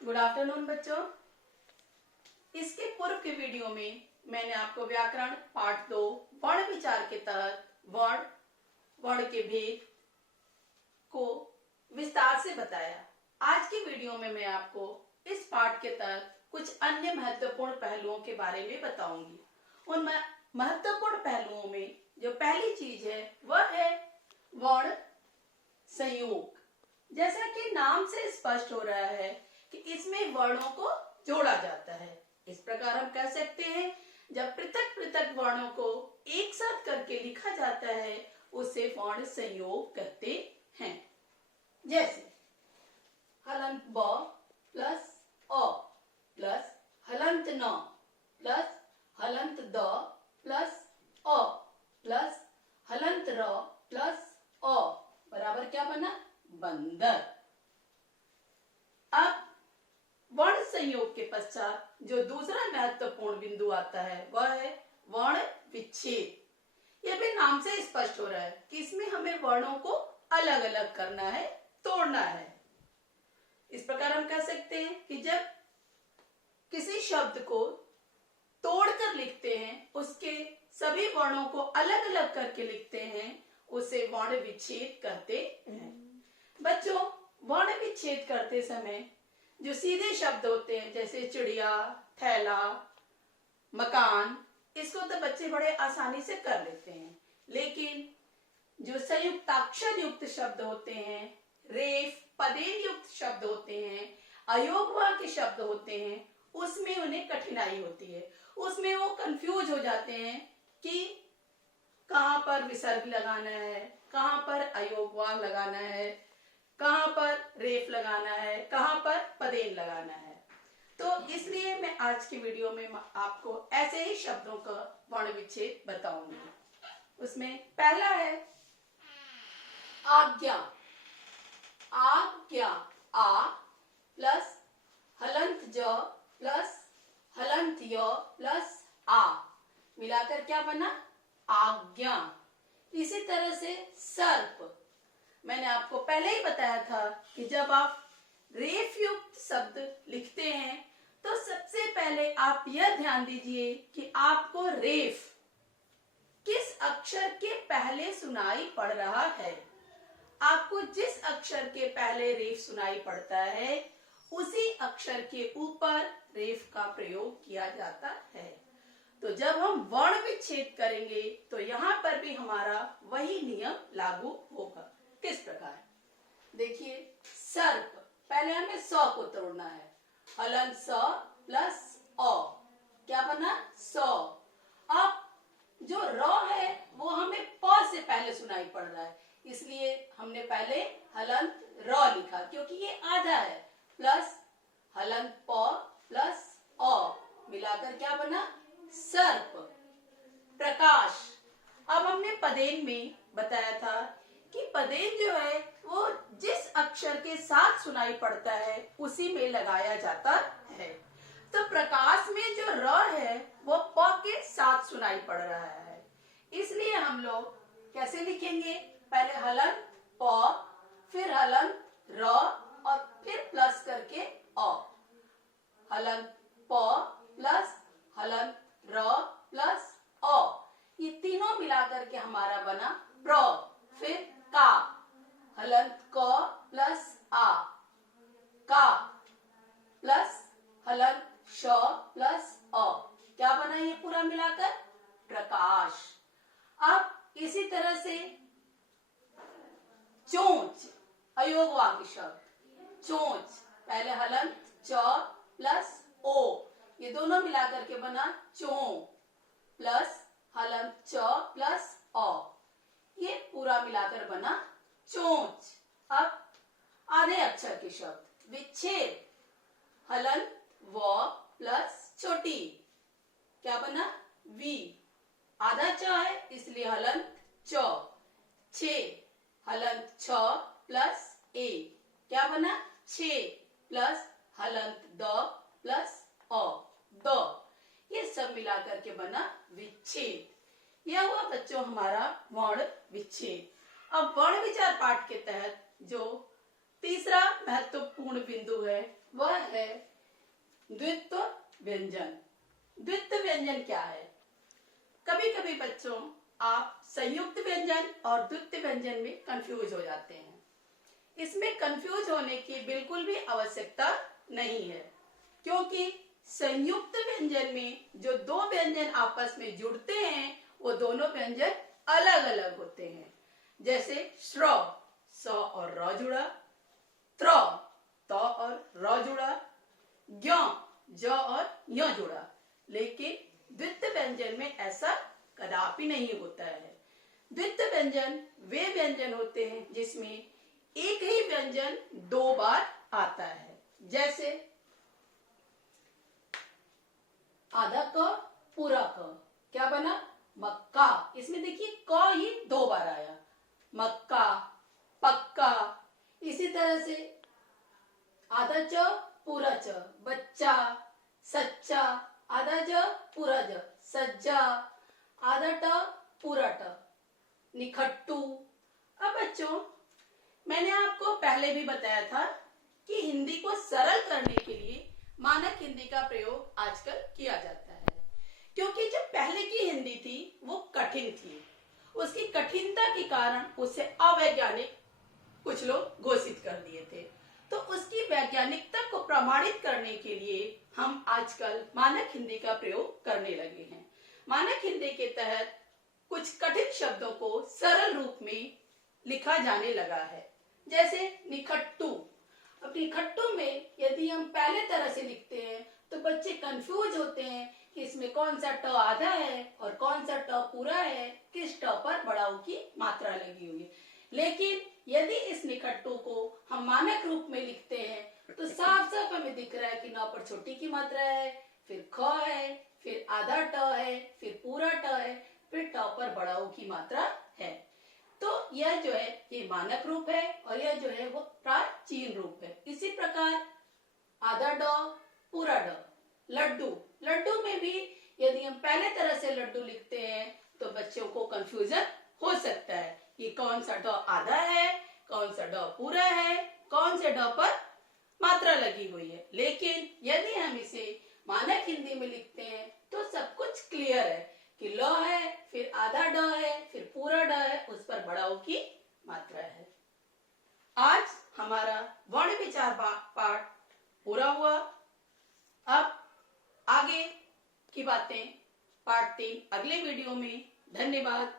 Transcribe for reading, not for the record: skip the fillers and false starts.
Good afternoon बच्चों। इसके पूर्व के वीडियो में मैंने आपको व्याकरण पाठ 2 वर्ण विचार के तहत वर्ण के भेद को विस्तार से बताया। आज की वीडियो में मैं आपको इस पाठ के तहत कुछ अन्य महत्वपूर्ण पहलुओं के बारे में बताऊंगी। उन महत्वपूर्ण पहलुओं में जो पहली चीज है वह है वर्ण संयोग। जैसा कि नाम से स्पष्ट हो रहा है कि इसमें वर्णों को जोड़ा जाता है। इस प्रकार हम कह सकते हैं जब पृथक पृथक वर्णों को एक साथ करके लिखा जाता है उसे वर्ण संयोग कहते हैं। जैसे हलंत ब प्लस अ प्लस हलंत न प्लस हलंत द प्लस अ प्लस हलंत र प्लस अ बराबर क्या बना? बंदर। अब वर्ण संयोग के पश्चात जो दूसरा महत्वपूर्ण बिंदु आता है वह है वर्ण विच्छेद। यह भी नाम से स्पष्ट हो रहा है कि इसमें हमें वर्णों को अलग अलग करना है, तोड़ना है। इस प्रकार हम कह सकते हैं कि जब किसी शब्द को तोड़कर लिखते हैं, उसके सभी वर्णों को अलग अलग करके लिखते हैं, उसे वर्ण विच्छेद कहते हैं। बच्चों, वर्ण विच्छेद करते समय जो सीधे शब्द होते हैं जैसे चिड़िया, थैला, मकान, इसको तो बच्चे बड़े आसानी से कर लेते हैं। लेकिन जो संयुक्ताक्षर युक्त शब्द होते हैं, रेफ पदेन युक्त शब्द होते हैं, अयोगवा के शब्द होते हैं, उसमें उन्हें कठिनाई होती है। उसमें वो कंफ्यूज हो जाते हैं कि कहाँ पर विसर्ग लगाना है, कहाँ पर अयोगवा लगाना है, कहाँ पर रेफ लगाना है, कहाँ पर पदेन लगाना है। तो इसलिए मैं आज की वीडियो में आपको ऐसे ही शब्दों का वर्ण विच्छेद बताऊंगी। उसमें पहला है आज्ञा। आज्ञा, आ प्लस हलंत ज प्लस हलंत य प्लस आ मिलाकर क्या बना? आज्ञा। इसी तरह से सर्प। मैंने आपको पहले ही बताया था कि जब आप रेफ युक्त शब्द लिखते हैं तो सबसे पहले आप यह ध्यान दीजिए कि आपको रेफ किस अक्षर के पहले सुनाई पड़ रहा है। आपको जिस अक्षर के पहले रेफ सुनाई पड़ता है उसी अक्षर के ऊपर रेफ का प्रयोग किया जाता है। तो जब हम वर्ण विच्छेद करेंगे तो यहाँ पर भी हमारा वही नियम लागू होगा। किस प्रकार? देखिए, सर्प, पहले हमें स को तोड़ना है। हलंत स प्लस अ क्या बना? सौ। अब जो र है वो हमें प से पहले सुनाई पड़ रहा है, इसलिए हमने पहले हलंत र लिखा क्योंकि ये आधा है, प्लस हलंत प प्लस अ मिलाकर क्या बना? सर्प। प्रकाश। अब हमने पदेन में बताया था कि पदेन जो है वो जिस अक्षर के साथ सुनाई पड़ता है उसी में लगाया जाता है। तो प्रकाश में जो र है वो प के साथ सुनाई पड़ रहा है, इसलिए हम लोग कैसे लिखेंगे? पहले हलंत प, फिर हलंत र और फिर प्लस करके अ। हलंत प प्लस हलंत र प्लस अ, ये तीनों मिलाकर के हमारा बना प्र। फिर का, हलंत क प्लस आ, का प्लस हलंत श प्लस अ, क्या बना ये पूरा मिलाकर? प्रकाश। अब इसी तरह से चोंच, अयोगवा के शब्द चोंच, पहले हलंत च प्लस ओ, ये दोनों मिलाकर के बना चों, प्लस हलंत च प्लस अ, ये पूरा मिलाकर बना चोंच। अब आधे अक्षर के शब्द विच्छेद, हलंत व प्लस छोटी क्या बना? वी। आधा च है इसलिए हलंत च। छे, हलंत छ प्लस ए क्या बना? छे, प्लस हलंत द प्लस अ, द। ये सब मिलाकर के बना विच्छेद। यह हुआ बच्चों हमारा वर्ण विच्छेद। अब वर्ण विचार पाठ के तहत जो तीसरा महत्वपूर्ण बिंदु है वह है द्वित्व व्यंजन। द्वित्व व्यंजन क्या है? कभी कभी बच्चों आप संयुक्त व्यंजन और द्वित्व व्यंजन में कंफ्यूज हो जाते हैं। इसमें कंफ्यूज होने की बिल्कुल भी आवश्यकता नहीं है, क्योंकि संयुक्त व्यंजन में जो दो व्यंजन आपस में जुड़ते हैं वो दोनों व्यंजन अलग अलग होते हैं। जैसे श्र, स और र जुड़ा, त्र, त और र जुड़ा, ज्ञ, ज और य जुड़ा। लेकिन द्वित्व व्यंजन में ऐसा कदापि नहीं होता है। द्वित्व व्यंजन वे व्यंजन होते हैं जिसमें एक ही व्यंजन दो बार आता है। जैसे आधा क पूरा क, क्या बना? मक्का। इसमें देखिए क ही दो बार आया, मक्का, पक्का। इसी तरह से आधा च पूरा च, बच्चा, सच्चा। आधा ज पूरा ज, सज्जा। आधा ट पूरा ट, निखट्टू। अब बच्चों मैंने आपको पहले भी बताया था कि हिंदी को सरल करने के लिए मानक हिंदी का प्रयोग आजकल किया जाता है, क्योंकि जो पहले की हिंदी थी वो कठिन थी। उसकी कठिनता के कारण उसे अवैज्ञानिक कुछ लोग घोषित कर दिए थे। तो उसकी वैज्ञानिकता को प्रमाणित करने के लिए हम आजकल मानक हिंदी का प्रयोग करने लगे हैं। मानक हिंदी के तहत कुछ कठिन शब्दों को सरल रूप में लिखा जाने लगा है। जैसे निखट्टू। अब निखट्टू में यदि हम पहले तरह से लिखते हैं तो बच्चे कंफ्यूज होते हैं कि इसमें कौन सा ट आधा है और कौन सा ट पूरा है, किस ट पर बड़ा ऊ की मात्रा लगी हुई है। लेकिन यदि इस निखट्टू को हम मानक रूप में लिखते हैं तो साफ साफ हमें दिख रहा है कि न पर छोटी की मात्रा है, फिर ख है, फिर आधा ट है, फिर पूरा ट है, फिर ट पर बड़ा ऊ की मात्रा है। तो यह जो है ये मानक रूप है और यह जो है वो प्राचीन रूप है। इसी प्रकार आधा ड पूरा ड, लड्डू। लड्डू में भी यदि हम पहले तरह से लड्डू लिखते हैं तो बच्चों को कंफ्यूजन हो सकता है कि कौन सा ड आधा है, कौन सा ड पूरा है, कौन से ड पर मात्रा लगी हुई है। लेकिन यदि हम इसे मानक हिंदी में लिखते हैं तो सब कुछ क्लियर है कि ल है, फिर आधा ड है, फिर पूरा ड है, उस पर बड़ा ऊ की मात्रा है। आज हमारा वर्ण विचार पाठ पूरा हुआ। अब आगे की बातें पार्ट 3 अगले वीडियो में। धन्यवाद।